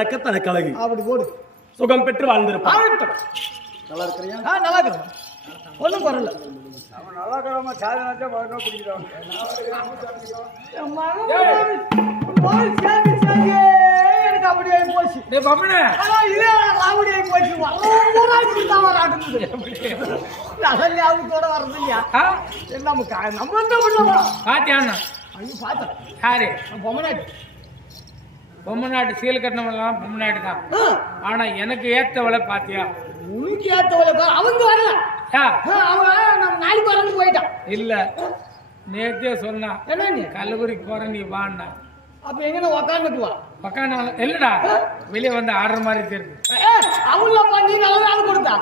நடக்க தனக்கு அழகு. அப்படி போடு. சுகம் பெற்று வாழ்ந்திருப்பான். நல்லா இருக்கிறியா? நல்லா இருக்கிறேன். ஒன்றும் குறல. அவன் நல்லா இருக்கிறவங்க சாதனாச்சா பார்க்க பிடிக்கிறான். எனக்கு அப்படியே போச்சு. அப்படியே போச்சு. கூட வர்றது இல்லையா? நம்ம என்ன பண்ணுவோம்? பாத்தியாண்ணா? ஐயோ பார்த்தேன். யாரு? பொம்மநாட்டு. பொம்மநாட்டு சீல் கட்டினவெல்லாம் பொம்மநாட்டு தான். ஆனா எனக்கு ஏத்தவளை பாத்தியா? உனக்கு ஏத்தவளை அவங்க வரல. அவன் நம்ம நாளைக்கு வரந்து போயிட்டான். இல்ல நேத்தே சொன்னா என்ன கல்லூரிக்கு போற நீ வான்னா. அப்ப எங்க உக்காந்துட்டு வா. உக்காந்து இல்லடா வெளியே வந்து ஆடுற மாதிரி தெரியுது. அவங்களப்பா நீ நல்ல வேலை கொடுத்தா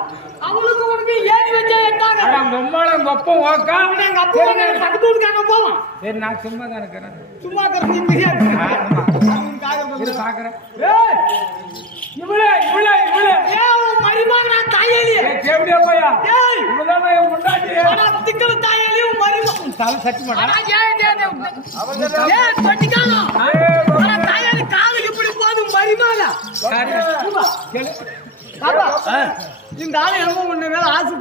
அவங்களுக்கு உனக்கு ஏறி வச்சா எட்டாங்க. பொம்மாலும் கொப்பம் ஓக்கா எங்க அப்பா பக்கத்து வீட்டுக்காங்க போவான். சரி நான் சும்மா தான் இருக்கிறேன். சும்மா இருக்கிறது நீ தெரியாது. பாக்குறேன் மரிமான தாயலி எப்படியா போயா முன்னாடி திக்கல தாயலியும் மரிமா தலை சட்டி மாட்டா தாயலி காது இப்படி போதும் மரிமால இந்த ஆளு என்னமோ ஒண்ணு மேல ஆசை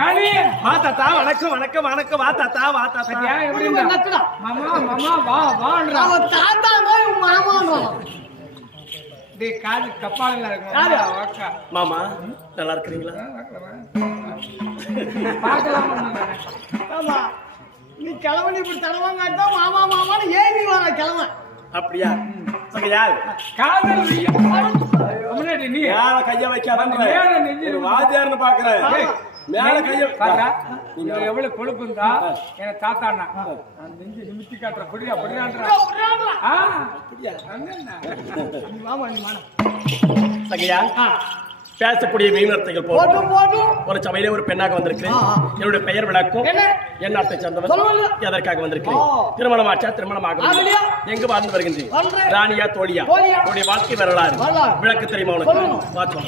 காளி வா தாத்தா. வணக்கம் வணக்கம் வணக்கம். வா தாத்தா வா தாத்தா. எப்படி மாமா மாமா வா வான்றா. அவன் தாத்தா மாமா காது கப்பால இருக்கும். மாமா நல்லா இருக்கிறீங்களா? ஆமா நீ கிழவன் இப்படி தடவாங்க மாமா மாமான்னு ஏறி வாங்க கிழவன். அப்படியா? சகையால் காதல் நீ மேல கைய வைக்காத வாத்தியார்னு பாக்குறேன். மேல கைய எவ்வளவு கொழுப்பு இருந்தா என தாத்தாண்ணா நெஞ்சு நிமித்தி காட்டுற புரியா புரியான்றா. சகையா பேசக்கூடிய மீனர்த்தைகள் போதும். ஒரு சபையிலே ஒரு பெண்ணாக வந்திருக்கிறேன். என்னுடைய பெயர் விளக்கும். என் நாட்டை சேர்ந்தவர். எதற்காக வந்திருக்கிறேன்? திருமணமாச்சா? திருமணமாக எங்கு வாழ்ந்து வருகின்றேன்? ராணியா தோழியா? உடைய வாழ்க்கை வரலாறு விளக்கு தெரியுமா உனக்கு? பார்த்தோம்.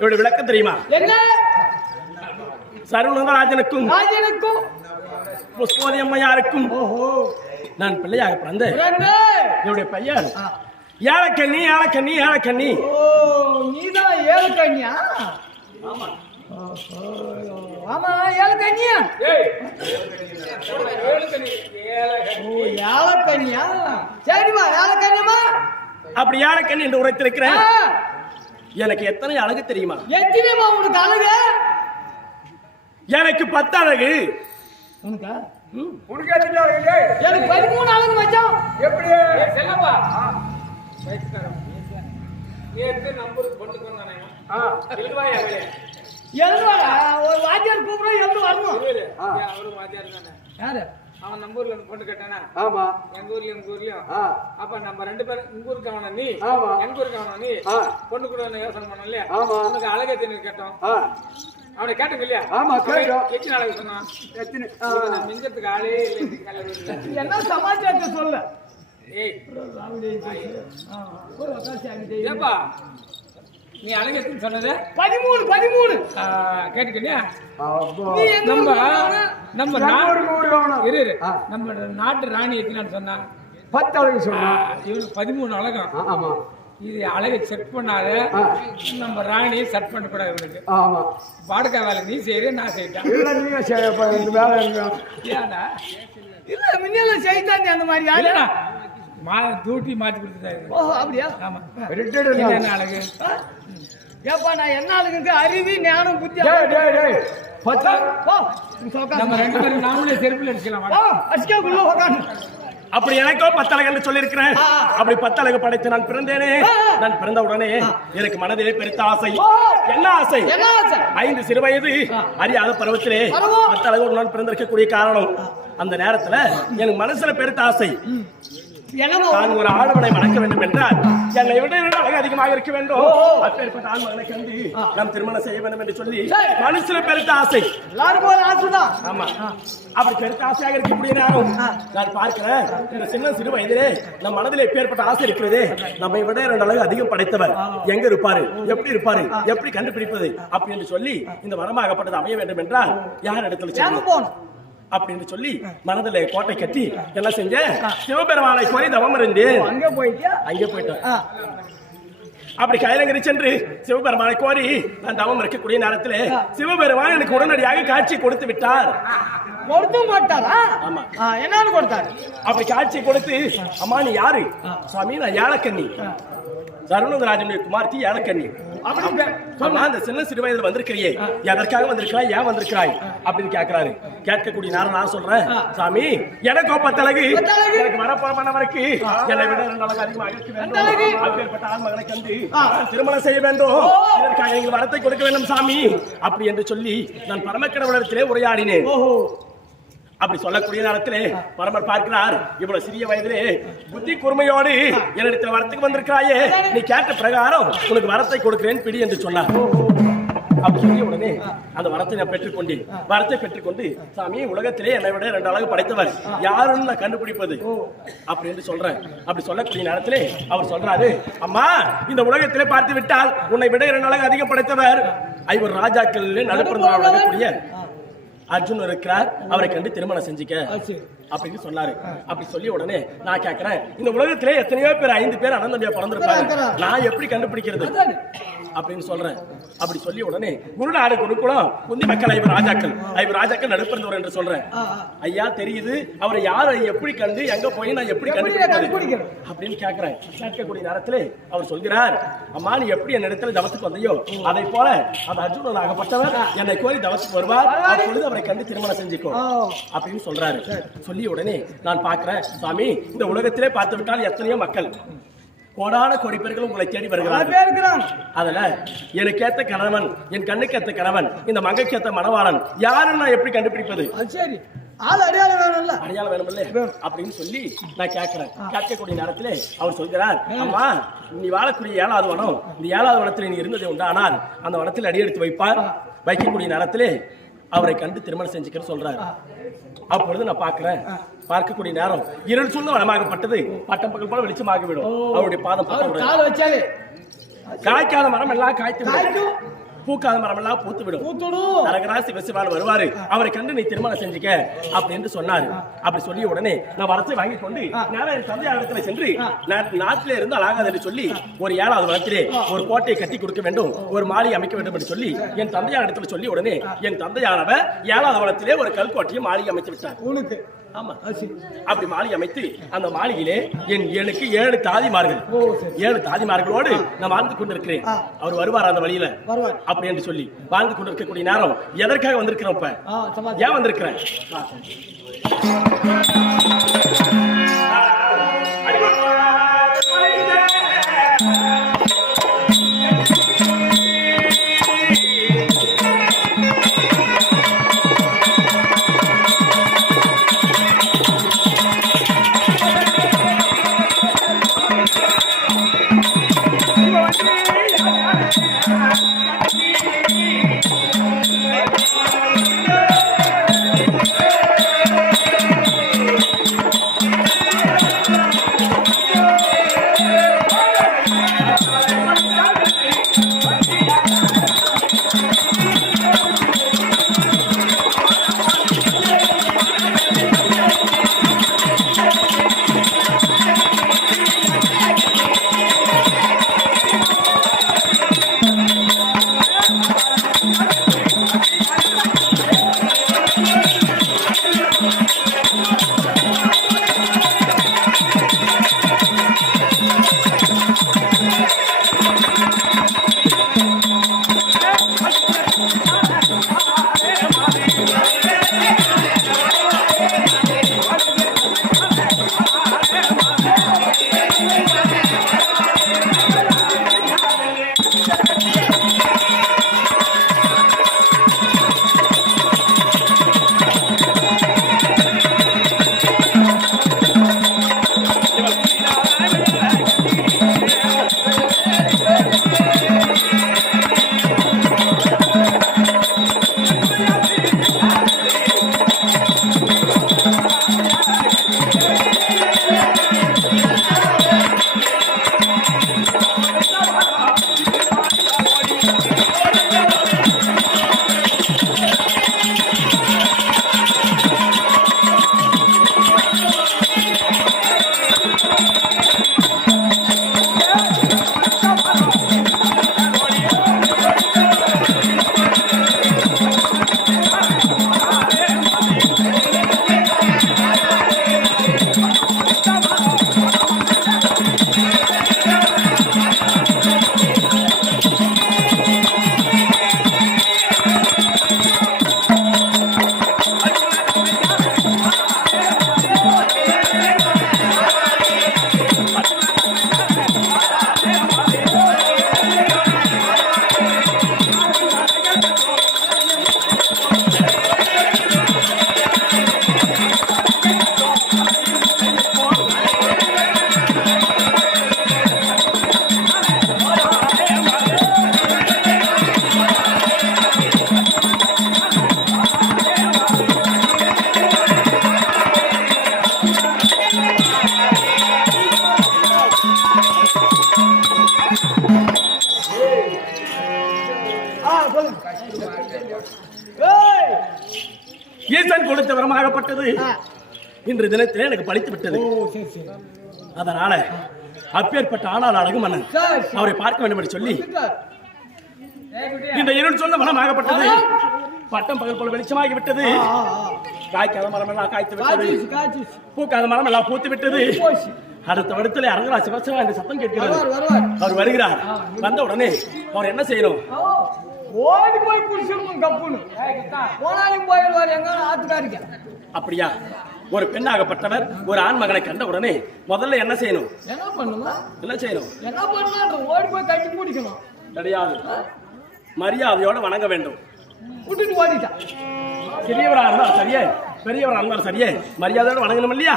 இவருடைய விளக்கம் தெரியுமா? என்ன? சர்வநந்தராஜனுக்கும் புஷ்பவதி அம்மையாருக்கும் நான் பிள்ளையாக பிறந்தேன். என்னுடைய பையன் ஏலக்கண்ணி ஏலக்கண்ணி ஏலக்கண்ணி. நீதான் ஏலக்கண்ணியா? ஆமா ஏலக்கண்ணியா? ஏலக்கண்ணியா? சரிமா ஏலக்கண்ணியமா? அப்படி ஏலக்கண்ணி என்று உரைத்திருக்கிறேன். எனக்கு எத்தனை அழகு தெரியுமா? எத்தனைமா உனக்கு அழகு? எனக்கு 10 அழகு. உனக்கா? உனக்கு எத்தனை அழகு? எனக்கு 13 அழகு மச்சான். எப்படி? செல்லப்பா வயசுக்காரன் நேத்து நம்பருக்கு பொண்ணுக்கு வந்தானே எழுவாயா எழுதுவாடா, ஒரு வாத்தியார் கூப்பிட எழுந்து வரணும். அவரு வாத்தியார் தானே. யாரு? அவன் நம்ம ஊர்ல பொண்ணு கேட்டானா? ஆமா. எங்க ஊர்லயும் ஆ. அப்ப நம்ம 2 பேரும் உங்க ஊருக்கு அவன நீ ஆமா. எங்க ஊருக்கு அவன நீ ஆ. பொண்ணு கூட யோசனை பண்ணோம் இல்லையா? ஆமா. உனக்கு அழகே தெரிஞ்சு கேட்டோம். ஆ. அவனை கேட்டோம் இல்லையா? ஆமா, கேட்டோம். எத்தனை அழகு சொன்னான்? எத்தனை? நான் மிஞ்சத்துக்கு ஆளே இல்லை. என்ன சமாச்சாரத்தை சொல்ல? ஏய் ஒரு வக்காசி ஆகிட்டே. ஏப்பா நீ அழகு எத்தனை சொன்னது? 13 கேட்டுக்கலையா? அப்போ நீ எங்க நம்ம ஊருக்கு? நம்ம ஊருக்கு ஊருக்கு இரு ஆ. நம்ம நாட்டு ராணி எத்தனான்னு சொன்னா 10 அழகு சொன்னா. இவனுக்கு 13 அழகம். ஆமா. இது அழகை செட் பண்ணாத ஆ. நம்ம ராணியை செட் பண்ணக்கூடாது இவனுக்கு. ஆமா. வாடகை வேலை நீ செய்யற நான் செய்யிட்டேன். இல்ல நீங்க செய்யப்பா, இந்த வேலை இருக்கா? ஏன்டா இல்ல முன்னால செய்தாண்டி அந்த மாதிரி யாரு? இல்லடா தூட்டி மாத்தி கொடுத்துட்டாரு. ஓ அப்படியா? ஆமா ரிட்டையர்டு என்ன இல்ல. அழகு? ஏப்பா நான் என்ன ஆளுங்க அறிவு ஞானம் புத்தி டேய் டேய் டேய் 10 போ நீ சோக்கா நம்ம 2 பேரும் நாமளே செருப்புல அடிக்கலாம். போ அஸ்காக்குள்ள உட்கார்ந்து. அப்படி எனக்கோ 10 அழகு என்று சொல்லியிருக்கிறேன். ஆ. அப்படி 10 அழகு படைத்து நான் பிறந்தேனே. ஆ. நான் பிறந்த உடனே எனக்கு மனதிலே பெருத்த ஆசை. என்ன ஆசை? என்ன ஆசை? 5 சிறு வயது அறியாத பருவத்திலே பருவம். 10 அழகு ஒரு நாள் பிறந்திருக்கக்கூடிய காரணம் அந்த நேரத்துல எனக்கு மனசுல பெருத்த ஆசை. என்னமோ நான் ஒரு ஆடவனை வணக்க வேண்டும் என்றால் என்னை விட 2 அழகு அதிகமாக இருக்க வேண்டும். அப்பேற்பட்ட ஆண்மகனை கண்டு நாம் திருமணம் செய்ய வேண்டும் என்று சொல்லி மனசுல பெருத்த ஆசை. எல்லாரும் போல ஆசைதான். ஆமா. அப்படி பெருத்த ஆசையாக இருக்கக்கூடிய நேரம் நான் பார்க்கிறேன். இந்த சின்ன சிறு வயதிலே நம் மனதிலே எப்பேற்பட்ட ஆசை இருக்கிறது. நம்மை விட 2 அழகு அதிகம் படைத்தவர் எங்க இருப்பாரு, எப்படி இருப்பாரு, எப்படி கண்டுபிடிப்பது அப்படின்னு சொல்லி இந்த வரமாகப்பட்டது அமைய வேண்டும் என்றால் யார் இடத்துல எங்க செல்லணும் போகணும்? அப்படின்னு சொல்லி மனதிலே கோட்டை கட்டி என்ன செஞ்சேன், சிவபெருமானை கோரி தவம் இருந்தேன். அங்க போயிட்டியா? அங்கே போயிட்டேன். அப்படி கைலங்கிரி சென்று சிவபெருமானை கோரி நான் தவம் இருக்கக்கூடிய நேரத்திலே சிவபெருமான் எனக்கு உடனடியாக காட்சி கொடுத்து விட்டார். கொடுக்க மாட்டாரா? ஆமா. என்னன்னு கொடுத்தாரு? அப்படி காட்சி கொடுத்து, அம்மா நீ யாரு? சுவாமி நான் ஏலக்கண்ணி, சரவணராஜனுடைய குமார்த்தி ஏலக்கண்ணி. சொன்னா அந்த சின்ன சிறு வயதுல வந்திருக்கிறியே, எதற்காக வந்திருக்கிறாய், ஏன் வந்திருக்கிறாய் அப்படின்னு கேட்கிறாரு. கேட்கக்கூடிய நேரம் நான் சொல்றேன், சாமி எனக்கோ 10 அழகு, எனக்கு வரப்போற மன்னவருக்கு என்னை விட 2 அழகு அதிகமாக இருக்க வேண்டும். அப்பேற்பட்ட ஆண்மகனை கண்டு திருமணம் செய்ய வேண்டும், இதற்காக நீங்கள் வரத்தை கொடுக்க வேண்டும் சாமி அப்படி என்று சொல்லி நான் பரமக்கடவுளத்திலே உரையாடினேன். அப்படி சொல்லக்கூடிய நேரத்திலே பரமர் பார்க்கிறார், இவ்வளவு சிறிய வயதிலே புத்தி கூர்மையோடு என்னிடத்தில் வரத்துக்கு வந்திருக்கிறாயே, நீ கேட்ட பிரகாரம் உனக்கு வரத்தை கொடுக்கிறேன் பிடி என்று சொன்னார். அப்படி சொல்லி உடனே அந்த வரத்தை நான் பெற்றுக்கொண்டேன். வரத்தை பெற்றுக்கொண்டு, சாமி உலகத்திலே என்னை விட 2 அழகு படைத்தவர் யாருன்னு நான் கண்டுபிடிப்பது அப்படி என்று சொல்றேன். அப்படி சொல்லக்கூடிய நேரத்திலே அவர் சொல்றாரு, அம்மா இந்த உலகத்திலே பார்த்து விட்டால் உன்னை விட 2 அழகு அதிகம் படைத்தவர் 5 ராஜாக்கள் நடுப்புறமாக வழங்கக்கூடிய அர்ஜுன் இருக்கிறார், அவரை கண்டு திருமணம் செஞ்சுக்க அப்படின்னு சொன்னாரு. அப்படி சொல்லி உடனே நான் கேட்கிறேன், இந்த உலகத்திலே எத்தனையோ பேர் 5 பேர் அண்ணன் தம்பியா பிறந்திருப்பாங்க, நான் எப்படி கண்டுபிடிக்கிறது அப்படின்னு சொல்றேன். அப்படி சொல்லி உடனே குருநாடு குருகுலம் குந்தி மக்கள் 5 ராஜாக்கள் நடுப்பிறந்தவர் என்று சொல்றேன். ஐயா தெரியுது, அவரை யாரை எப்படி கண்டு எங்க போய் நான் எப்படி கண்டுபிடிக்கிறது அப்படின்னு கேட்கிறேன். கேட்கக்கூடிய நேரத்திலே அவர் சொல்கிறார், அம்மா நீ எப்படி என் இடத்துல தவத்துக்கு வந்தையோ அதை போல அந்த அர்ஜுனன் ஆகப்பட்டவர் என்னை கோரி தவத்துக்கு வருவார், அப்பொழுது அவரை கண்டு திருமணம் செஞ்சுக்கோ அப்படின்னு சொல்றாரு. சொல்லி உடனே நான் பார்க்கிறேன், சாமி இந்த உலகத்திலே பார்த்து விட்டால் எத்தனையோ மக்கள் கோடான கோடி பேர்கள் உங்களை தேடி வருகிறார்கள். அதுல எனக்கு ஏத்த கணவன், என் கண்ணுக்கு ஏத்த கணவன், இந்த மங்கைக்கு ஏத்த மணவாளன் யாருன்னு நான் எப்படி கண்டுபிடிப்பது? சரி ஆள் அடையாளம் வேணும்ல, அடையாளம் வேணும்ல அப்படின்னு சொல்லி நான் கேட்கிறேன். கேட்கக்கூடிய நேரத்திலே அவர் சொல்கிறார், அம்மா நீ வாழக்கூடிய 7வது வனம், இந்த 7வது வனத்தில் நீ இருந்தது உண்டு, ஆனால் அந்த வனத்தில் அடியெடுத்து வைப்பார். வைக்கக்கூடிய நேரத்திலே அவரை கண்டு திருமணம் செஞ்சுக்கிற சொல்றாரு. அப்பொழுது நான் பார்க்கக்கூடிய நேரம் இருள் சூழ்ந்த வனமாகப்பட்டது, பட்டம் பகல் போல வெளிச்சமாகிவிடும். அவருடைய பாதம் காய்க்காத மரம் எல்லாம் காய்த்து, பூக்காத மரம் எல்லாம் பூத்து விடும். நரகராசி சிவசிவான் வருவாரு, அவரை கண்டு நீ திருமணம் செஞ்சுக்க அப்படின்னு சொன்னாரு. அப்படி சொல்லி உடனே நான் வரத்தை வாங்கி கொண்டு நேரம் என் தந்தையாரிடத்துல சென்று நாட்டிலே இருந்து அழகாது என்று சொல்லி ஒரு 7வது வனத்திலே ஒரு கோட்டையை கட்டி கொடுக்க வேண்டும், ஒரு மாளிகை அமைக்க வேண்டும் என்று சொல்லி என் தந்தையாரிடத்துல சொல்லி உடனே என் தந்தையானவர் 7வது வனத்திலே ஒரு கல்கோட்டையை மாளிகை அமைத்து விட்டார். ஆமா அப்படி மாளிகை அமைத்து அந்த மாளிகையிலே எனக்கு 7 தாதிமார்கள் 7 தாதிமார்களோடு நான் வாழ்ந்து கொண்டிருக்கிறேன். அவர் வருவார் அந்த வழியில அப்படி என்று சொல்லி வாழ்ந்து கொண்டிருக்கக்கூடிய நேரம் எதற்காக வந்திருக்கிறோம்? இப்ப ஏன் வந்திருக்கிறேன்? ஈசன் கொடுத்த வரமாகப்பட்டது இன்று தினத்திலே எனக்கு பழித்து விட்டது. அதனால அப்பேற்பட்ட ஆனால் அழகு மன்னன் அவரை பார்க்க வேண்டும் என்று சொல்லி இந்த இருள் சொன்ன மனமாகப்பட்டது பட்டம் பகல் போல வெளிச்சமாகி விட்டது. காய்க்காத மரம் எல்லாம் காய்த்து விட்டது, பூக்காத மரம் எல்லாம் பூத்து விட்டது. அடுத்த வருடத்திலே அரங்கரா சிவசிவா என்று சத்தம் கேட்கிறது. அவர் வருகிறார். வந்த உடனே அவர் என்ன செய்யணும்? ஓடி போய் புடிச்சிருக்கும் கப்புன்னு போனாலும் போயிடுவார். எங்க ஆத்துக்காரிக்க அப்படியா? ஒரு பெண்ணாகப்பட்டவர் ஒரு ஆண் மகனை கண்ட உடனே முதல்ல என்ன செய்யணும்? என்ன பண்ணணும்? என்ன செய்யணும்? என்ன பண்ணணும்? ஓடி போய் கட்டி பிடிக்கணும். கிடையாது, மரியாதையோட வணங்க வேண்டும். விட்டுட்டு ஓடிட்டா. சிறியவரா இருந்தாலும் சரியே, பெரியவரா இருந்தாலும் சரியே, மரியாதையோட வணங்கணும் இல்லையா?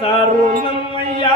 தருணம் ஐயா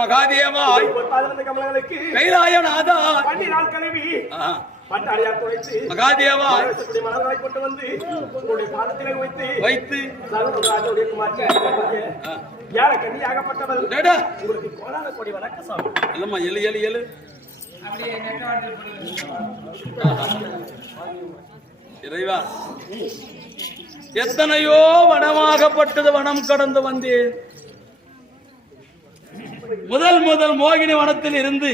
மகாதேவாய் கைலாயநாதா பன்னிரால் கழுவி பட்டாளியார் துடைத்து மகாதேவாய் மலர்களை கொண்டு வந்து உங்களுடைய பாதத்திலே வைத்து சர்வராஜனுடைய குமார்த்தி யார கன்னியாகப்பட்டவள் உங்களுக்கு கோடான கோடி வணக்க சாமி. இல்லம்மா எழு எழு எழு இறைவா எத்தனையோ வனமாகப்பட்டது வனம் கடந்து வந்தேன். முதல் மோகினி வனத்தில் இருந்து